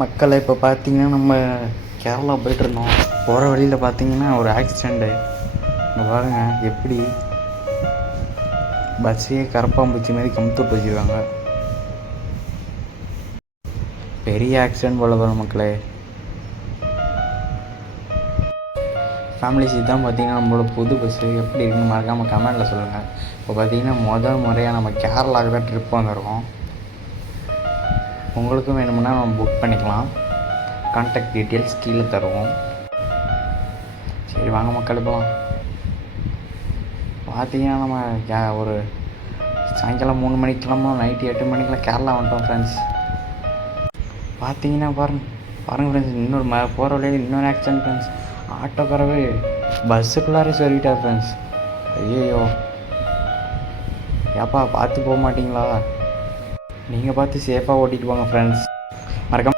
மக்களை இப்போ பார்த்தீங்கன்னா நம்ம கேரளா போயிட்டுருந்தோம். போகிற வழியில் பார்த்தீங்கன்னா ஒரு ஆக்சிடெண்ட்டு. இங்கே பாருங்கள் எப்படி பஸ்ஸையே கரப்பாம்பூச்சி மாதிரி கமுத்து விட்டு வச்சுருக்காங்க. பெரிய ஆக்சிடெண்ட் போல போகிற மக்களே. ஃபேமிலி சீட் தான் பார்த்தீங்கன்னா நம்மளோட புது பஸ்ஸு எப்படி இருக்குன்னு மறக்காமல் கமெண்டில் சொல்லுங்கள். இப்போ பார்த்தீங்கன்னா முதல் முறையாக நம்ம கேரளாவுக்கு தான் ட்ரிப் வந்துருக்கோம். உங்களுக்கும் வேணுமுன்னா நம்ம புக் பண்ணிக்கலாம். கான்டாக்ட் டீட்டெயில்ஸ் கீழே தருவோம். சரி வாங்க மக்கள் போகலாம். பார்த்தீங்கன்னா நம்ம ஒரு சாயங்காலம் 3 மணிக்கு கிளம்பும், நைட்டு 8 மணிக்கெலாம் கேரளா வந்துட்டோம் ஃப்ரெண்ட்ஸ். பார்த்தீங்கன்னா பாருங்கள் ஃப்ரெண்ட்ஸ், இன்னொரு போகிற வழியில் இன்னொரு ஆக்சிடென்ட் ஃப்ரெண்ட்ஸ். ஆட்டோக்காரவே பஸ்ஸுக்குள்ளாரே சொல்லிட்டார் ஃப்ரெண்ட்ஸ். ஐயோ ஏப்பா பார்த்து போக மாட்டிங்களா? நீங்கள் பார்த்து சேஃபாக ஓட்டிகிட்டு போங்க ஃப்ரெண்ட்ஸ். மறக்காம